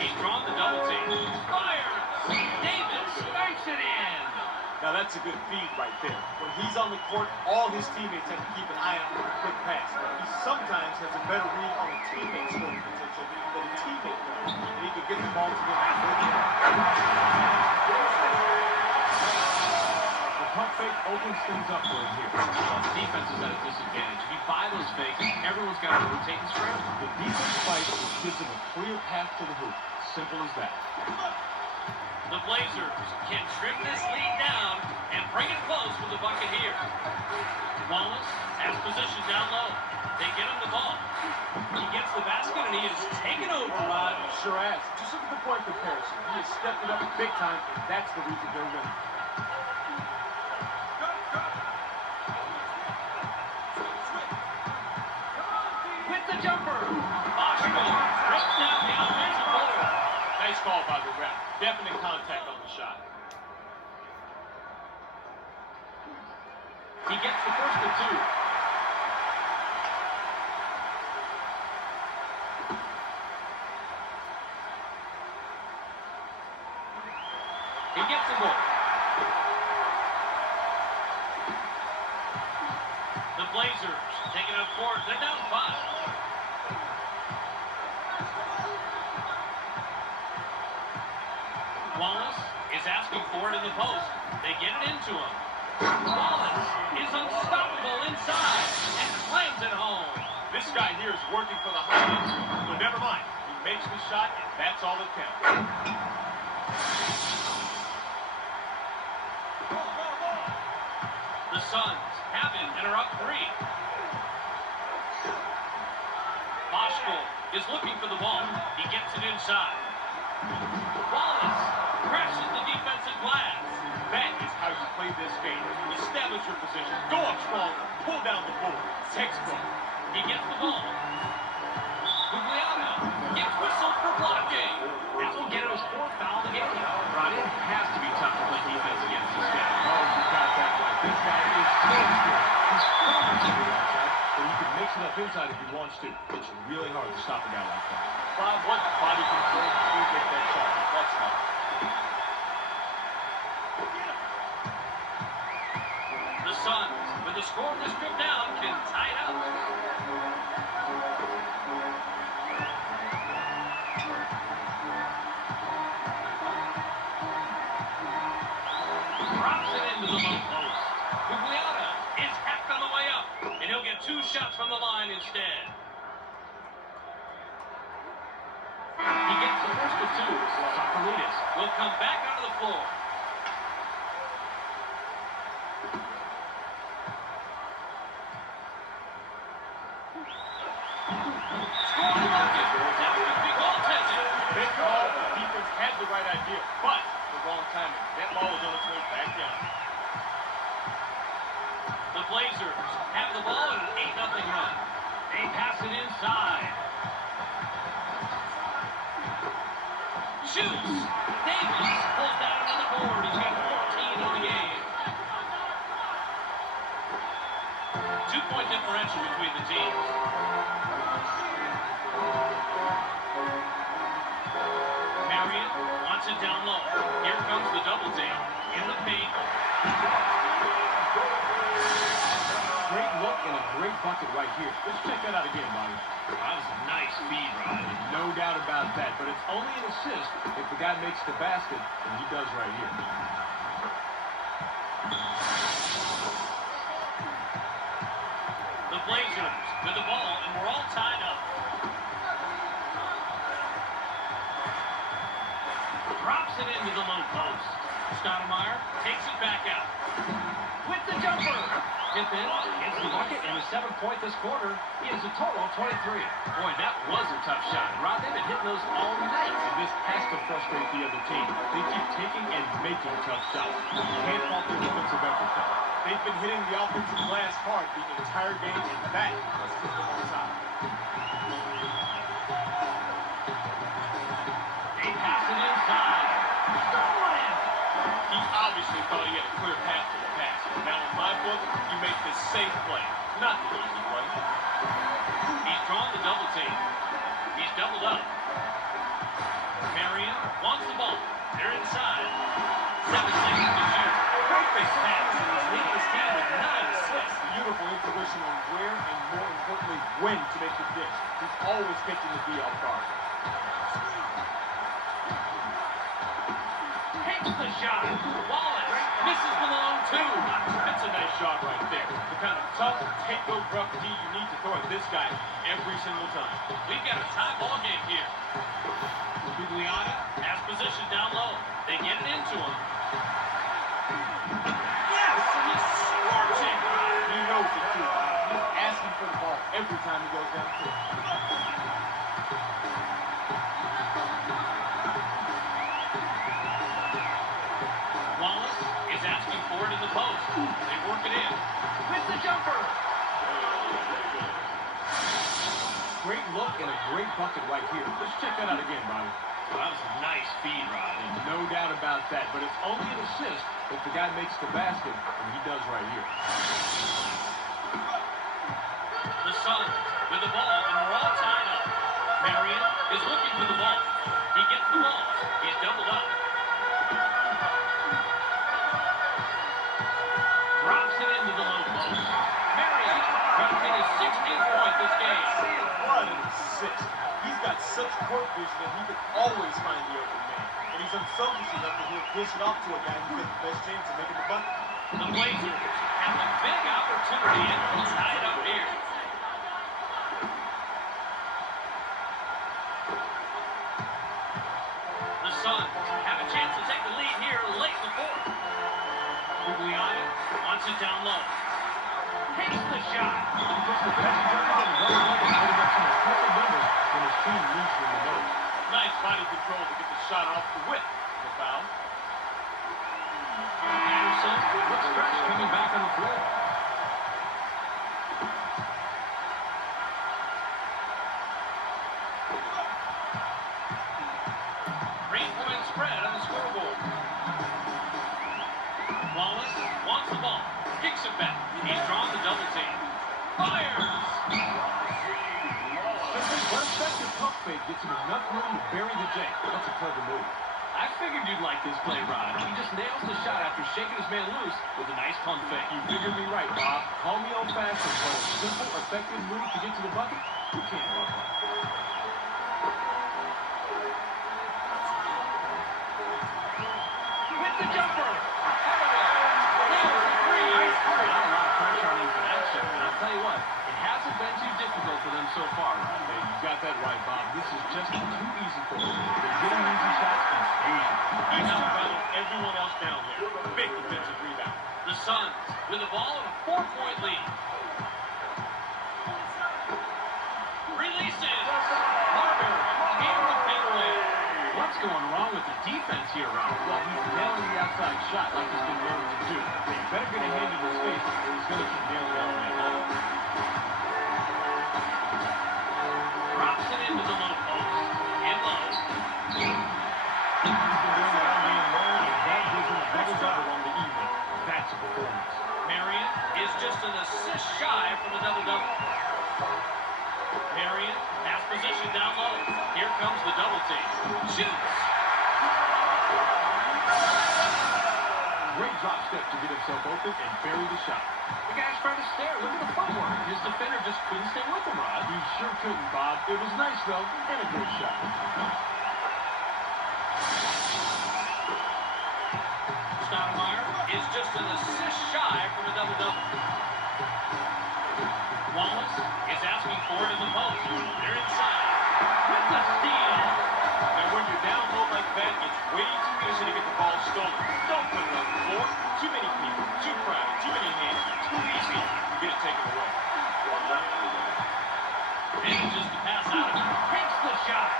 He's drawn the double team. Fires! Davis banks it in! Now that's a good feed right there. When he's on the court, all his teammates have to keep an eye out for a quick pass. He sometimes has a better read on a teammate's scoring potential than a teammate does. And he can get the ball to them. The pump fake opens things up for him here. Well, the defense is at a disadvantage. If you buy those fakes, everyone's got to rotate and scramble. The defense fight gives him a clear path to the hoop. Simple as that. The Blazers can trim this lead down and bring it close with the bucket here. Wallace has position down low. They get him the ball. He gets the basket and he is taken over, Rod. Sure has. Just look at the point comparison. He has stepped it up big time, and that's the reason they're winning. With the jumper. Boschko rips down the offensive board. Nice call by the ref. Definite contact on the shot. He gets the first of 2. He gets the ball. The Blazers taking up 4. They're down 5. Wallace is asking for it in the post. They get it into him. Wallace is unstoppable inside and slams it home. This guy here is working for the highlights. So never mind. He makes the shot, and that's all that counts. The Suns have it and are up 3. Oshkold is looking for the ball. He gets it inside. Wallace crashes the defensive glass. That is how you play this game. Establish your position, go up strong, pull down the ball. Textbook. He gets the ball. Guglielmo gets whistled for blocking. That will get him his 4th foul of the game. Rod, it has to be tough to play defense against this guy. Oh, you got that right. This guy is so good. He's strong on the outside, but he can mix it up inside if he wants to. It's really hard to stop a guy like that. Bob, what body control to get that shot? That's not. The Suns, with the score of this trip down, can tie it up. Drops it into the low post. Guglielmo is hacked on the way up, and he'll get 2 shots from the line instead. He gets the first of 2. Tsakalidis will come back onto the floor. Score the bucket. That could be goaltending. Big call. The defense had the right idea, but the wrong timing. That ball was on its way back down. The Blazers have the ball and an 8-0 run. They pass it inside. Shoots. Davis pulls down another board. He's got 14 on the game. 2-point differential between the teams. Marion wants it down low. Here comes the double team. In the paint. Great look and a great bucket right here. Let's check that out again, Bobby. That was a nice feed, Rod. No doubt about that, but it's only an assist if the guy makes the basket, and he does right here. The Blazers with the ball, and we're all tied up. Drops it into the low post. Stoudamire takes it back out. With the jumper. Tip in, hits the bucket, and with 7 points this quarter, he has a total of 23. Boy, that was a tough shot. Rod, they've been hitting those all night. And this has to frustrate the other team. They keep taking and making tough shots. You can't fault their defensive effort, though. They've been hitting the offensive glass hard the entire game, and that has put them on top. They pass it inside. Stolen! He obviously thought he had a clear path to the pass. Now, in my book, you make this safe play, not the easy play. He's drawn the double team. He's doubled up. Marion wants the ball. They're inside. 7 seconds to shoot. Perfect pass, and he's leading his team with 9 assists. Beautiful intuition on where and, more importantly, when to make the dish. He's always catching the D off guard. Takes the shot. Wallace misses the long 2. That's a nice shot right there. The kind of tough, take-go-rough D you need to throw at this guy every single time. We've got a tie ball game here. Guglielmo has position down low. They get it into him. Yes, and he's scorching. He knows it too. He's asking for the ball every time he goes down to it. Wallace is asking for it in the post. They work it in. With the jumper. Great look and a great bucket right here. Let's check that out again, Bobby. That was a nice feed, Rod. And no doubt about that, but it's only an assist if the guy makes the basket, and he does right here. The Suns with the ball, and we're all tied up. Marion is looking for the ball. He gets the ball. He's doubled up. Drops it into the low post. Marion trying to get his 16th point this game. What an assist. He's got such court vision that he can always find the open man. And he's unselfish enough that he'll dish it off to a guy who's got the best chance of making the bucket. The Blazers have a big opportunity and will tie it up here. The Suns have a chance to take the lead here late in the fourth. Guglielmo wants it down low. Takes the shot. Just the best journey and well, putting up some impressive numbers 3-point spread on the scoreboard. Wallace wants the ball. Kicks it back. He's drawn the double team. Fires! What effective pump fake gets him enough room to bury the J? That's a clever move. I figured you'd like this play, Rod. He just nails the shot after shaking his man loose with a nice pump fake. You figured me right, Bob. Call me old-fashioned, but a simple, effective move to get to the bucket, you can't love that. With the jumper! Nails the three! Nice three! Not a lot of pressure on him for that shot, and I'll tell you what, it hasn't been too difficult for them so far, Rod. Hey, you got that right, Bob. This is just too easy for them. They're getting easy shots and losing. He's outrunning everyone else down there. Big defensive rebound. The Suns with the ball and a 4-point lead. Releases! Marbury, here to pin away. What's going wrong with the defense here, Rod? Well, he's nailing the outside shot like he's been known to do. They better get a hand in his face or he's going to keep nailing down that ball. Drops it into the low post. In low. He's been doing that all game long, and that gives him a double-double on the evening. That's a performance. Marion is just an assist shy from a double-double. Marion has position down low. Here comes the double team. Shoots! Great drop step to get himself open and bury the shot. The guy's trying to stare. Look at the footwork. His defender just couldn't stay with him, Rod. He sure couldn't, Bob. It was nice, though, and a great shot. Stoudamire is just an assist shy from a double-double. Wallace is asking for it in the post. They're inside. With the steal. And when you're down low like that, it's way too easy to get the ball stolen. Don't put it on the floor. Too many people, too crowded, too many hands. Too easy to get it taken away. Manages to pass out of it. Takes the shot.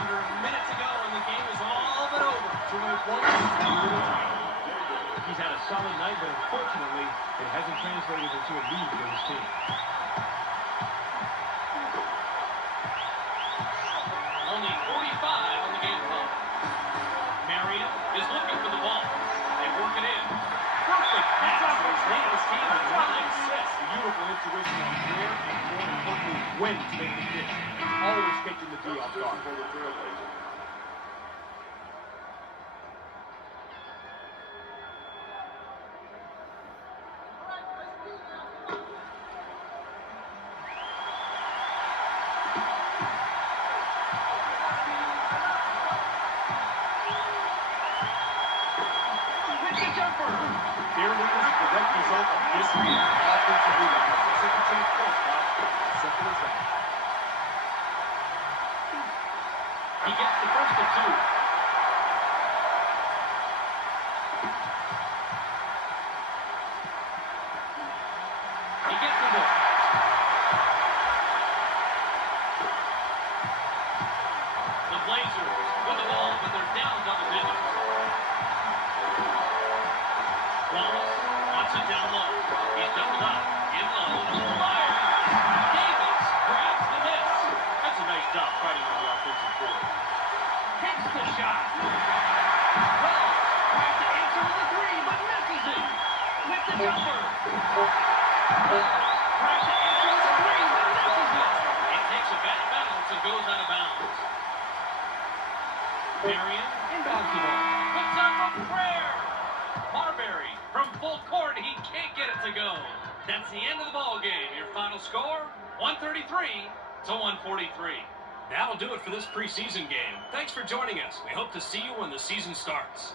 Under a minute to go, and the game is all but over. So when it won, he's had a solid night, but unfortunately, it hasn't translated into a lead for his team. Only 45 on the game clock. Marion is looking for the ball. They work it in. Perfect pass. He's leading his team with 1 assist. Beautiful intuition on where and more importantly, when to make the dish. Always catching the D off guard. For the Trailblazers. With the jumper. Their lead is a direct result of this offensive rebound. Second chance points, Bob. Simple as that. He gets the first of two. He gets the ball. The Blazers with the ball, but they're down double digits. Wallace wants it down low. He's doubled up. In low. Fires! Davis grabs the miss. That's a nice job fighting on the offensive board. Takes the shot. Well, tries to answer with a three, but misses it. With the jumper. Well, tries to answer with a three, but misses it. It takes a bad bounce and goes out of bounds. Marion inbounds the ball. Puts up a prayer. Marbury from full court. He can't get it to go. That's the end of the ball game. Your final score, 133 to 143. That'll do it for this preseason game. Thanks for joining us. We hope to see you when the season starts.